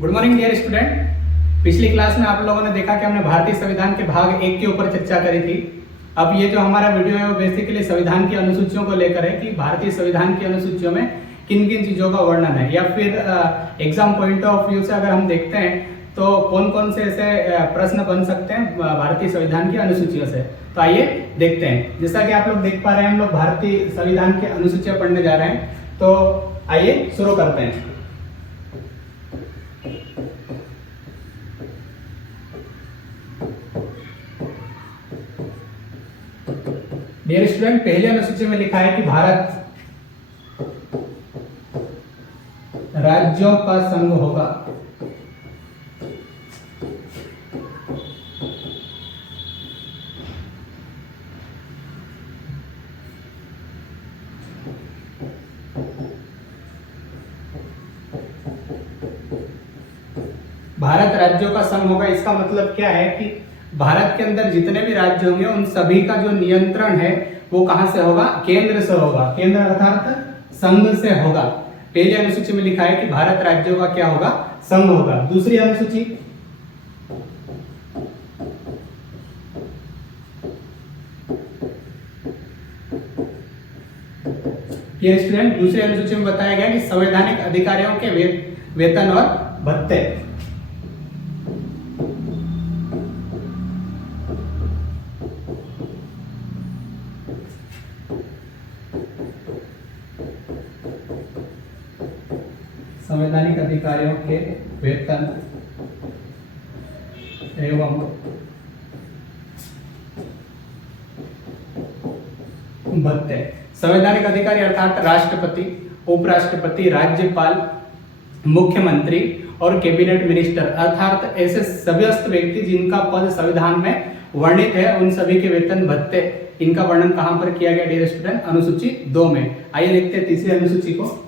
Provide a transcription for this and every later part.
Good morning dear student. पिछली class में आप लोगों ने देखा कि हमने भारतीय संविधान के भाग 1 के ऊपर चर्चा करी थी। अब ये जो हमारा वीडियो है वो बेसिकली संविधान की अनुसूचियों को लेकर है कि भारतीय संविधान की अनुसूचियों में किन किन चीज़ों का वर्णन है, या फिर एग्जाम पॉइंट ऑफ व्यू से अगर हम देखते हैं तो कौन कौन से ऐसे प्रश्न बन सकते हैं भारतीय संविधान की अनुसूचियों से। तो आइए देखते हैं। जैसा कि आप लोग देख पा रहे हैं, हम लोग भारतीय संविधान की अनुसूचियां पढ़ने जा रहे हैं। तो आइए शुरू करते हैं। डियर स्टूडेंट, पहली अनुसूची में लिखा है कि भारत राज्यों का संघ होगा। भारत राज्यों का संघ होगा, इसका मतलब क्या है कि भारत के अंदर जितने भी राज्य होंगे उन सभी का जो नियंत्रण है वो कहां से होगा? केंद्र से होगा। केंद्र अर्थात संघ से होगा। पहली अनुसूची में लिखा है कि भारत राज्यों का क्या होगा? संघ होगा। दूसरी अनुसूची, ये स्टूडेंट दूसरी अनुसूची में बताया गया कि संवैधानिक अधिकारियों के वेतन और भत्ते। संवैधानिक अधिकारियों के वेतन एवं भत्ते। संवैधानिक अधिकारी अर्थात राष्ट्रपति, उपराष्ट्रपति, राज्यपाल, मुख्यमंत्री और कैबिनेट मिनिस्टर अर्थात ऐसे समस्त व्यक्ति जिनका पद संविधान में वर्णित है, उन सभी के वेतन भत्ते, इनका वर्णन कहां पर किया गया डियर स्टूडेंट? अनुसूची 2 में। आइए देखते हैं तीसरी अनुसूची को।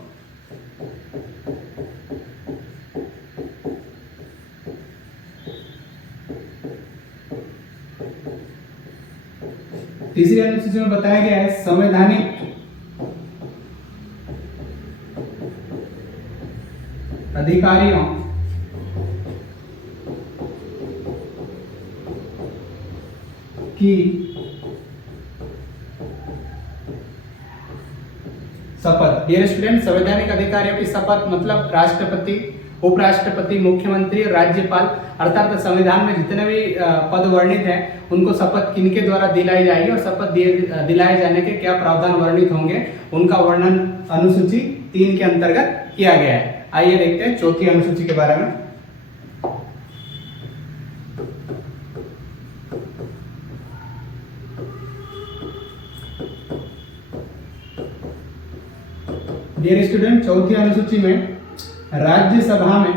तीसरी अनुसूची में बताया गया है संवैधानिक अधिकारियों की शपथ। डियर स्टूडेंट, संवैधानिक अधिकारियों की शपथ मतलब राष्ट्रपति, उपराष्ट्रपति, मुख्यमंत्री, राज्यपाल अर्थात संविधान में जितने भी पद वर्णित हैं उनको शपथ किनके द्वारा दिलाई जाएगी और शपथ दिलाए जाने के क्या प्रावधान वर्णित होंगे, उनका वर्णन अनुसूची 3 के अंतर्गत किया गया है। आइए देखते हैं चौथी अनुसूची के बारे में। डियर स्टूडेंट, चौथी अनुसूची में राज्यसभा में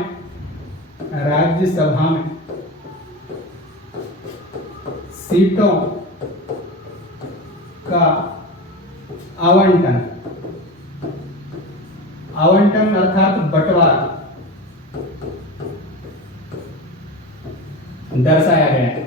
सीटों का आवंटन अर्थात बंटवारा दर्शाया गया है।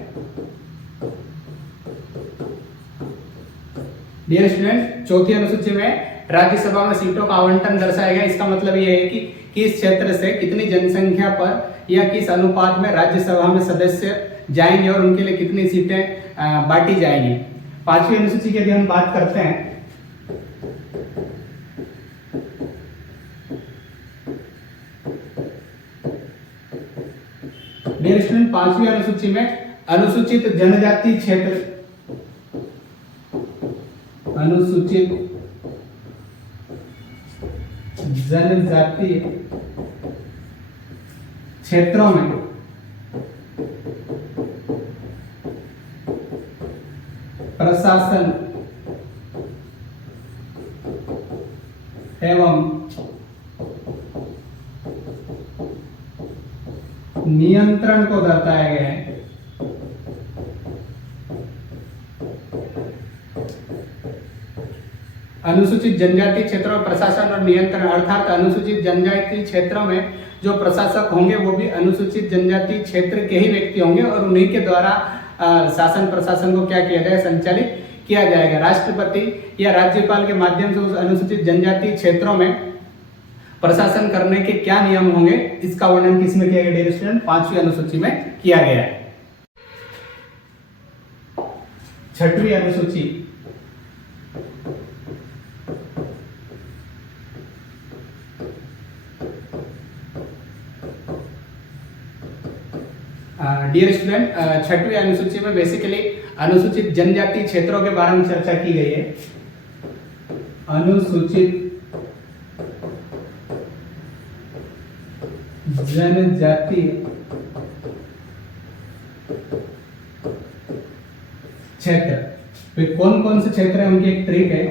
डियर स्टूडेंट, चौथी अनुसूची में राज्यसभा में सीटों का आवंटन दर्शाया गया। इसका मतलब यह है कि किस क्षेत्र से कितनी जनसंख्या पर या किस अनुपात में राज्यसभा में सदस्य जाएंगे और उनके लिए कितनी सीटें बांटी जाएंगी। पांचवी अनुसूची की यदि हम बात करते हैं, डियर स्टूडेंट, पांचवी अनुसूची में अनुसूचित जनजाति क्षेत्र, अनुसूचित जनजातीय क्षेत्रों में प्रशासन एवं नियंत्रण को दर्शाया गया है। अनुसूचित जनजाति क्षेत्रों में प्रशासन और नियंत्रण अर्थात अनुसूचित जनजाति क्षेत्रों में जो प्रशासक होंगे वो भी अनुसूचित जनजाति क्षेत्र के ही व्यक्ति होंगे और उन्हीं के द्वारा शासन प्रशासन को क्या किया जाएगा? संचालित किया जाएगा। राष्ट्रपति या राज्यपाल के माध्यम से उस अनुसूचित जनजाति क्षेत्रों में प्रशासन करने के क्या नियम होंगे, इसका वर्णन किसमें किया गया डियर स्टूडेंट? 5वीं अनुसूची में किया गया है। 6वीं अनुसूची डियर स्टूडेंट, 6वीं अनुसूची में बेसिकली अनुसूचित जनजाति क्षेत्रों के बारे में चर्चा की गई है। अनुसूचित जनजाति क्षेत्र, वे कौन कौन से क्षेत्र है उनकी एक ट्रिक है।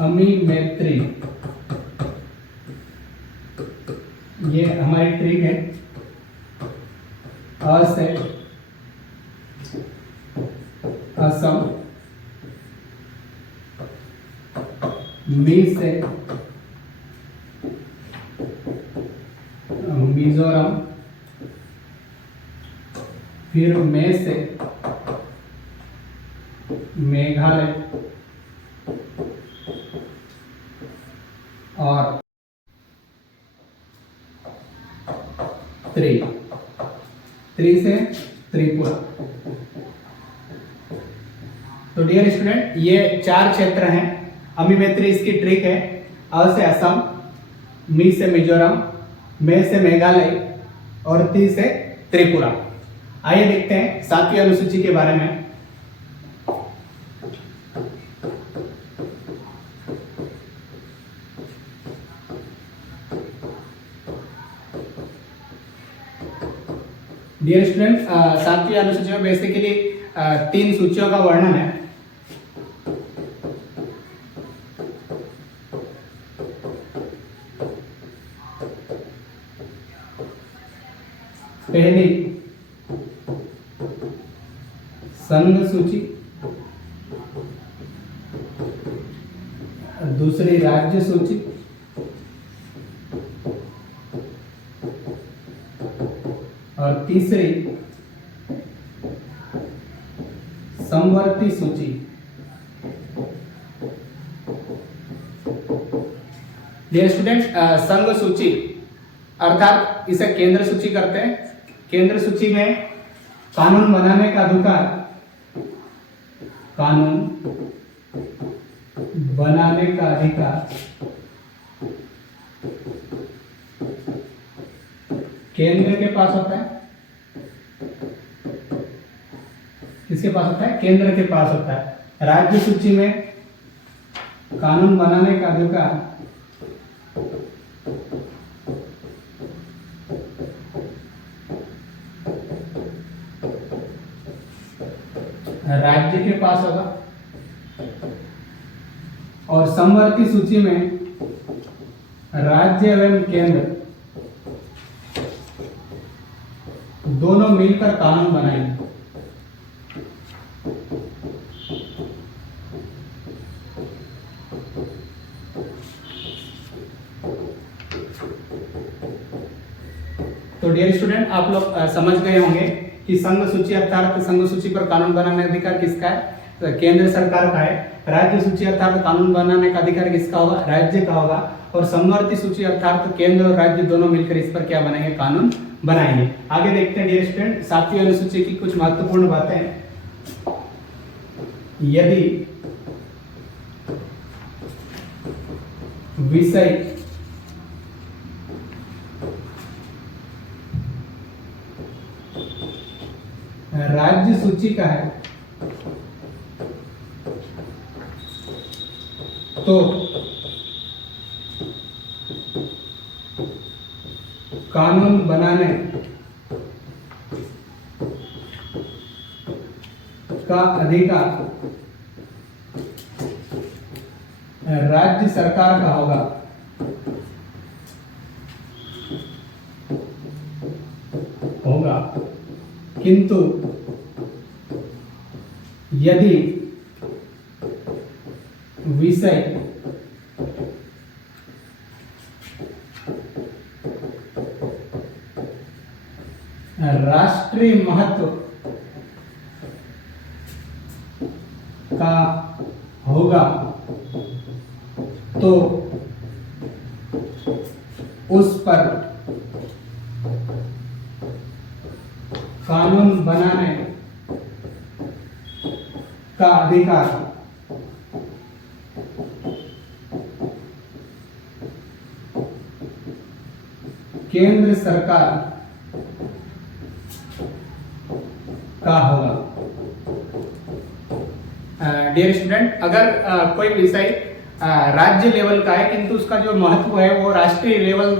अमी मैत्री, ये हमारी ट्रिक है। अ से असम, मी से मिजोरम, फिर मे से मेघालय और त्रि से त्रिपुरा। तो डियर स्टूडेंट, ये 4 क्षेत्र हैं। अमी मैत्री इसकी ट्रिक है। अ से असम, मी से मिजोरम, मे से मेघालय और ती से त्रिपुरा। आइए देखते हैं 7वीं अनुसूची के बारे में। डियर स्टूडेंट, 7वीं अनुसूची में बेसिकली 3 सूचियों का वर्णन है। पहली संघ सूची, दूसरी राज्य सूची और तीसरी समवर्ती सूची। डियर स्टूडेंट, संघ सूची अर्थात इसे केंद्र सूची करते हैं। केंद्र सूची में कानून बनाने का अधिकार, कानून बनाने का अधिकार केंद्र के पास होता है। किसके पास होता है? केंद्र के पास होता है। राज्य सूची में कानून बनाने का अधिकार राज्य के पास होगा और समवर्ती सूची में राज्य एवं केंद्र दोनों मिलकर कानून बनाएंगे। तो डियर स्टूडेंट, आप लोग समझ गए होंगे कि संघ सूची अर्थात संघ सूची पर कानून बनाने का अधिकार किसका है? तो केंद्र सरकार का है। राज्य सूची अर्थात कानून बनाने का अधिकार किसका होगा? राज्य का होगा। और समवर्ती सूची अर्थात केंद्र और राज्य दोनों मिलकर इस पर क्या बनाएंगे? कानून बनाएंगे। आगे देखते हैं डियर स्टूडेंट 7वीं अनुसूची की कुछ महत्वपूर्ण बातें। यदि विषय राज्य सूची का है तो कानून बनाने का अधिकार राज्य सरकार का होगा। किंतु यदि विषय राष्ट्रीय महत्व होगा तो उस पर कानून बनाने का अधिकार केंद्र सरकार का होगा। डियर स्टूडेंट, अगर कोई विषय राज्य लेवल का है किंतु उसका जो महत्व है वो राष्ट्रीय लेवल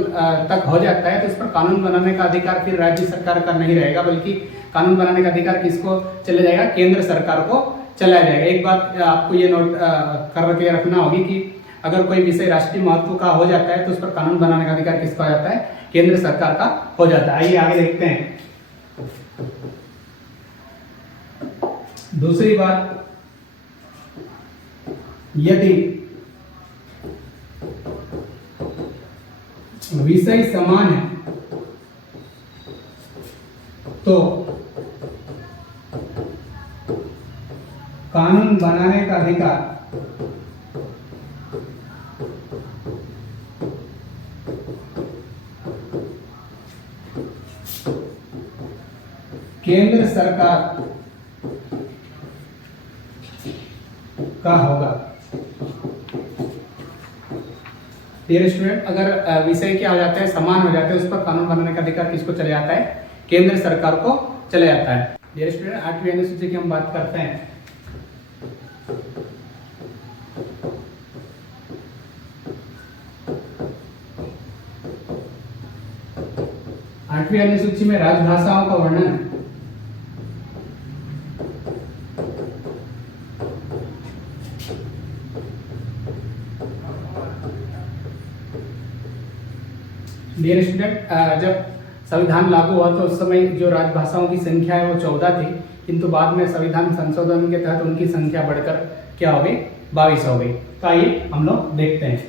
तक हो जाता है तो इस पर कानून बनाने का अधिकार फिर राज्य सरकार का नहीं रहेगा, बल्कि कानून बनाने का अधिकार किसको चला जाएगा? केंद्र सरकार को चला जाएगा। एक बात आपको ये नोट करके रखना होगी कि अगर कोई विषय राष्ट्रीय महत्व का हो जाता है तो उस पर कानून बनाने का अधिकार किसका हो जाता है? केंद्र सरकार का हो जाता है। आइए आगे देखते हैं। दूसरी बात, यदि विषय समान है तो कानून बनाने का अधिकार केंद्र सरकार का होगा। डियर स्टूडेंट, अगर विषय क्या हो जाता है? समान हो जाता है, उस पर कानून बनाने का अधिकार किसको चले जाता है? केंद्र सरकार को चले जाता है। डियर स्टूडेंट, 8वीं अनुसूची की हम बात करते हैं। आठवीं अनुसूची में राजभाषाओं का वर्णन है। डियर स्टूडेंट, जब संविधान लागू हुआ तो उस समय जो राजभाषाओं की संख्या है वो 14 थी, किंतु बाद में संविधान संशोधन के तहत उनकी संख्या बढ़कर क्या हो गई? 22 हो गई। तो आइए हम लोग देखते हैं।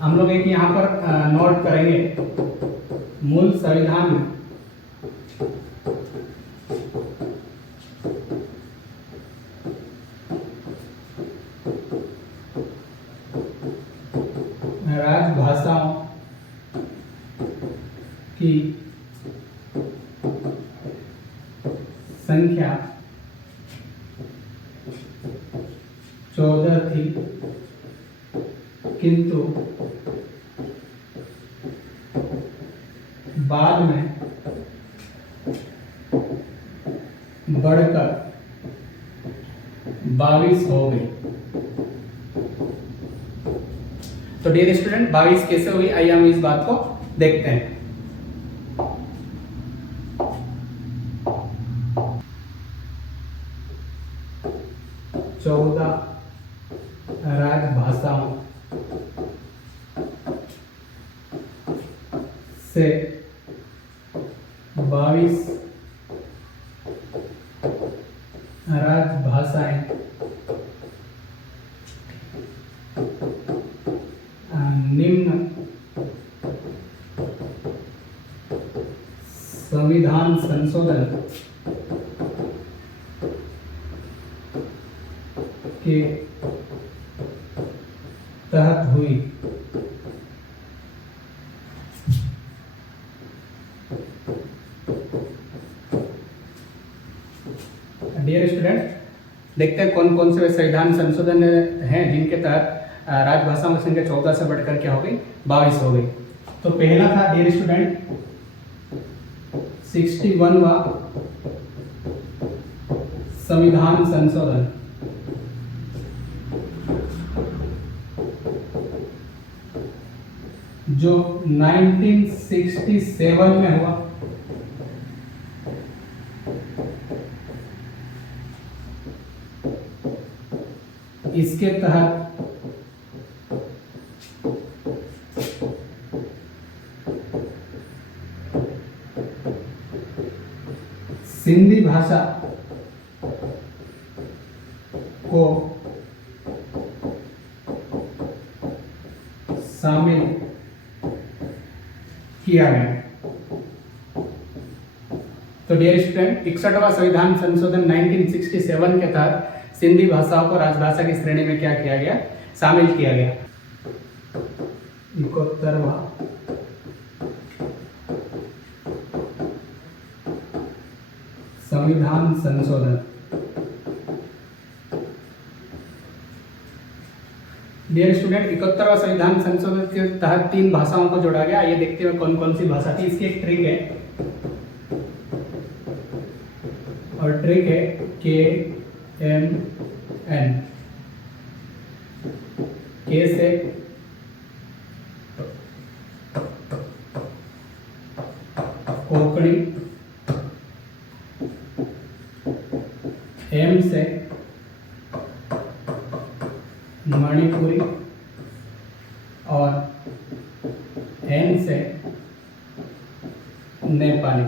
हम लोग एक यहाँ पर नोट करेंगे, मूल संविधान में राजभाषाओं की संख्या 14 थी, किंतु बाद में बढ़कर 22 हो गई। तो डियर स्टूडेंट, 22 कैसे हुई? आइए हम इस बात को देखते हैं। राजभाषाओं से 22 राजभाषाएं निम्न संविधान संशोधन के तहत हुई। डियर स्टूडेंट, देखते हैं कौन कौन से संविधान संशोधन हैं जिनके तहत राजभाषाओं की संख्या 14 से बढ़कर क्या हो गई? 22 हो गई। तो पहला था डियर स्टूडेंट 61वां संविधान संशोधन, जो 1967 में हुआ। इसके तहत सिंधी भाषा को शामिल किया गया। तो डियर स्टूडेंट, 61वां संविधान संशोधन 1967 के तहत सिंधी भाषाओं को राजभाषा की श्रेणी में क्या किया गया, शामिल किया गया। 71वां संविधान संशोधन। डियर स्टूडेंट, 71वां संविधान संशोधन के तहत 3 भाषाओं को जोड़ा गया। ये देखते हुए कौन कौन सी भाषा थी। इसकी एक ट्रिक है, और ट्रिक है KMN। के से कोंकणी, एम से मणिपुरी और एन से नेपाली।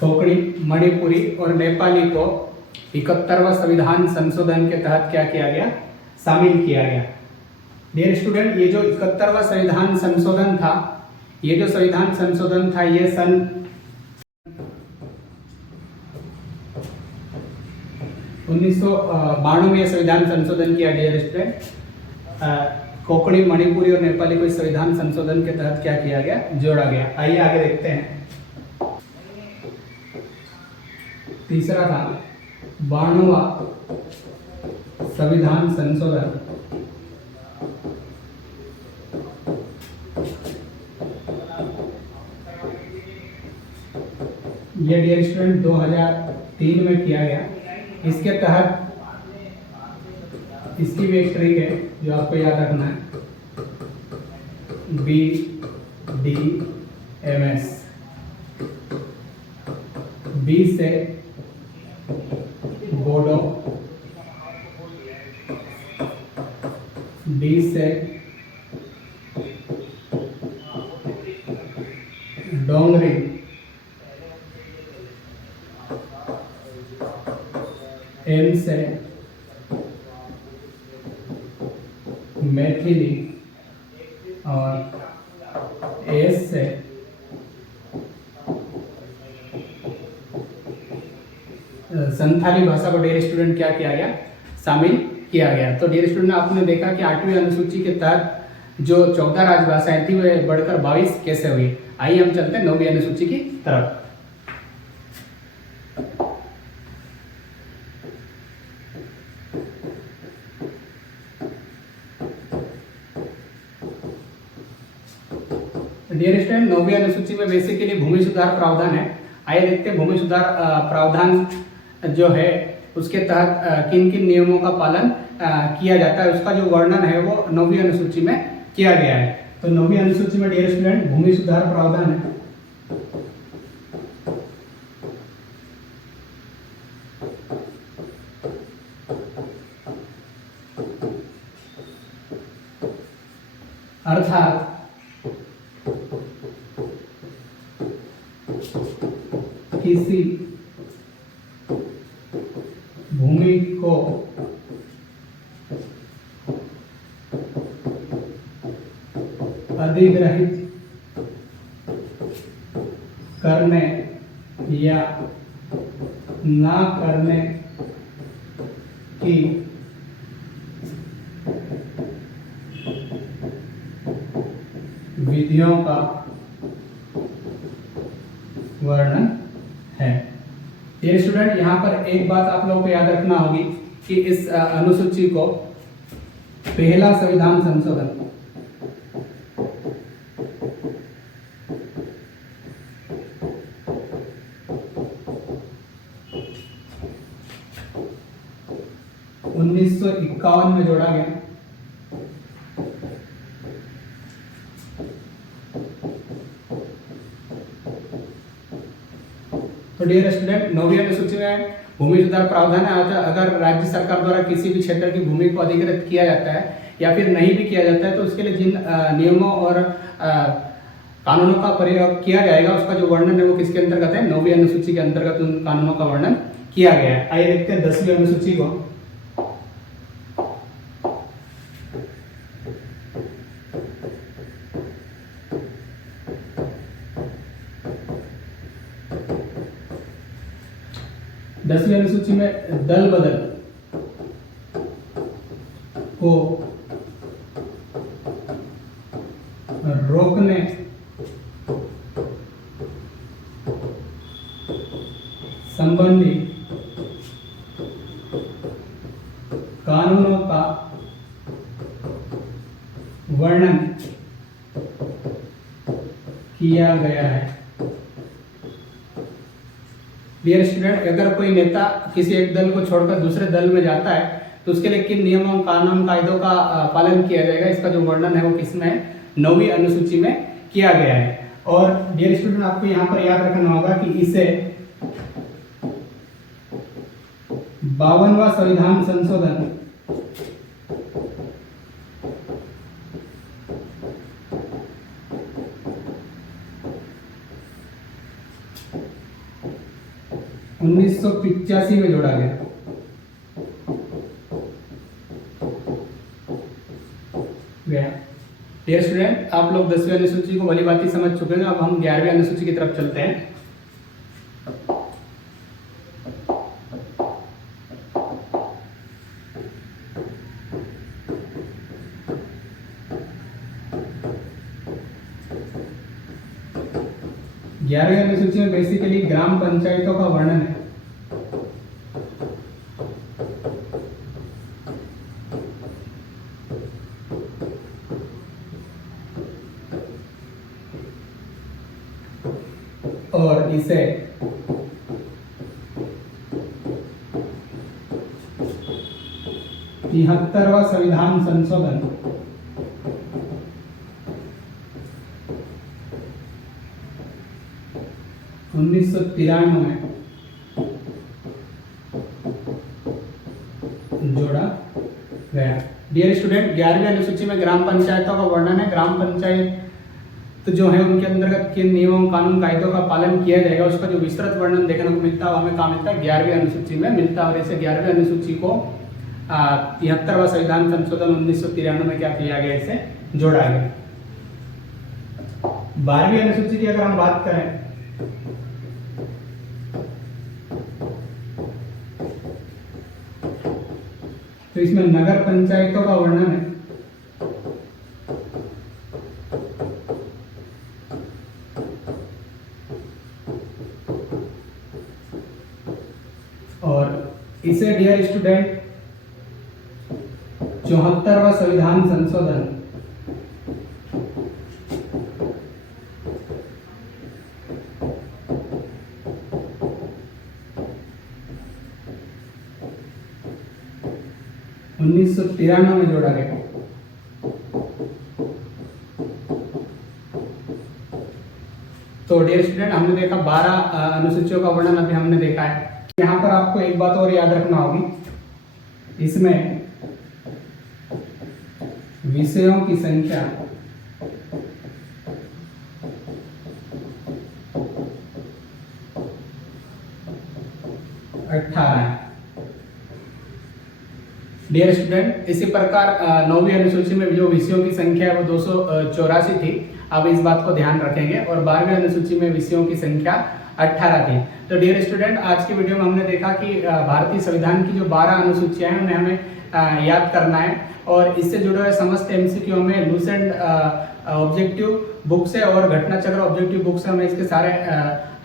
कोंकणी, मणिपुरी और नेपाली को 71वां संविधान संशोधन के तहत क्या किया गया, शामिल किया गया। डियर स्टूडेंट, ये जो 71वां संविधान संशोधन था, ये जो संविधान संशोधन था ये सन 1992 में संविधान संशोधन किया। डियर स्टूडेंट, कोंकणी, मणिपुरी और नेपाली को इस संविधान संशोधन के तहत क्या किया गया, जोड़ा गया। आइए आगे देखते हैं। तीसरा था 92वां संविधान संशोधन। ये डियर स्टूडेंट 2003 में किया गया। इसके तहत इसकी भी एक ट्रिक है जो आपको याद रखना है, BDMS। बी से बोडो, डी से डोंगरी, एम से मैथिली और एस से संथाली भाषा को डियर स्टूडेंट क्या किया गया, शामिल किया गया। तो डियर स्टूडेंट, आपने देखा कि 8वीं अनुसूची के तहत जो 14 राजभाषाएं थी वे बढ़कर 22 कैसे हुई। आइए हम चलते हैं 9वीं अनुसूची की तरफ। डियर स्टूडेंट, 9वीं अनुसूची में बेसिकली भूमि सुधार प्रावधान है। आइए देखते हैं भूमि सुधार प्रावधान जो है उसके तहत किन किन नियमों का पालन किया जाता है, उसका जो वर्णन है वो 9वीं अनुसूची में किया गया है। तो 9वीं अनुसूची में डियर स्टूडेंट भूमि सुधार प्रावधान है। अर्थात किसी भूमि को अधिग्रहित करने या ना करने की विधियों का वर्णन है। ये स्टूडेंट, यहाँ पर एक बात आप लोगों को याद रखना होगी कि इस अनुसूची को पहला संविधान संशोधन 1951 में जोड़ा गया। तो डियर स्टूडेंट, 9वीं अनुसूची में भूमि सुधार प्रावधान है। अगर राज्य सरकार द्वारा किसी भी क्षेत्र की भूमि को अधिग्रहित किया जाता है या फिर नहीं भी किया जाता है तो उसके लिए जिन नियमों और कानूनों का प्रयोग किया जाएगा उसका जो वर्णन है वो किसके अंतर्गत है, 9वीं अनुसूची के अंतर्गत उन कानूनों का वर्णन किया गया है। आइए देखते हैं 10वीं अनुसूची को। 10वीं अनुसूची में दल बदल को रोकने संबंधी कानूनों का वर्णन किया गया है। डियर स्टूडेंट, अगर कोई नेता किसी एक दल को छोड़कर दूसरे दल में जाता है तो उसके लिए किन नियमों, कानून, कायदों का पालन किया जाएगा, इसका जो वर्णन है वो किसमें है? 9वीं अनुसूची में किया गया है। और डियर स्टूडेंट, आपको यहाँ पर याद रखना होगा कि इसे 52वां संविधान संशोधन उन्नीस में जोड़ा गया। डियर स्टूडेंट, आप लोग 10वीं अनुसूची को भली भांति समझ चुके हैं। अब हम 11वीं अनुसूची की तरफ चलते हैं। ग्यारहवीं अनुसूची में बेसिकली ग्राम पंचायतों का वर्णन है। और इसे तिहत्तरवां संविधान संशोधन उन्नीस सौ 93 में जोड़ा गया। डियर स्टूडेंट, 11वीं अनुसूची में ग्राम पंचायतों का वर्णन है। ग्राम पंचायत तो जो है उनके अंतर्गत किन नियमों, कानून, कायदों का पालन किया जाएगा, उसका जो विस्तृत वर्णन देखने को मिलता है वो हमें कहाँ मिलता है? 11वीं अनुसूची में मिलता है। और इसे 11वीं अनुसूची को 73वां संविधान संशोधन 1993 में क्या किया गया? इसे जोड़ा गया। 12वीं अनुसूची की अगर हम बात करें तो इसमें नगर पंचायतों का वर्णन है। और इसे डियर स्टूडेंट 74वां संविधान संशोधन उन्नीस सौ 93 में जोड़ा गया। तो डियर स्टूडेंट, हमने देखा 12 अनुसूचियों का वर्णन अभी हमने देखा है। यहाँ पर आपको एक बात और याद रखना होगी, इसमें विषयों की संख्या 18 है। डियर स्टूडेंट, इसी प्रकार 9वीं अनुसूची में जो विषयों की संख्या है वो 284 थी। अब इस बात को ध्यान रखेंगे। और 12वीं अनुसूची में विषयों की संख्या 18 थी। तो डियर स्टूडेंट, आज की वीडियो में हमने देखा कि भारतीय संविधान की जो 12 अनुसूचियां हैं उन्हें हमें याद करना है। और इससे जुड़े हुए समस्त MCQ हमें लूसेंट ऑब्जेक्टिव बुक से और घटना चक्र ऑब्जेक्टिव बुक से हमें इसके सारे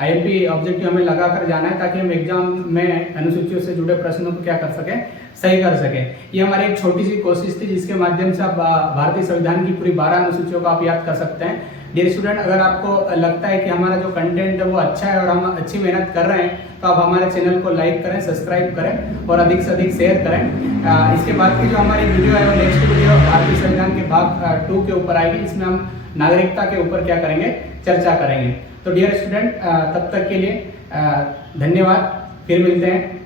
IMP ऑब्जेक्टिव हमें लगा कर जाना है, ताकि हम एग्जाम में अनुसूचियों से जुड़े प्रश्नों को क्या कर सके, सही कर सके। ये हमारी एक छोटी सी कोशिश थी, जिसके माध्यम से आप भारतीय संविधान की पूरी 12 अनुसूचियों को आप याद कर सकते हैं। डियर स्टूडेंट, अगर आपको लगता है कि हमारा जो कंटेंट है वो अच्छा है और हम अच्छी मेहनत कर रहे हैं, तो आप हमारे चैनल को लाइक करें, सब्सक्राइब करें और अधिक से अधिक शेयर करें। इसके बाद की जो हमारी वीडियो है वो नेक्स्ट वीडियो भारतीय संविधान के भाग 2 के ऊपर आएगी। इसमें हम नागरिकता के ऊपर क्या करेंगे, चर्चा करेंगे। तो डियर स्टूडेंट, तब तक के लिए धन्यवाद। फिर मिलते हैं।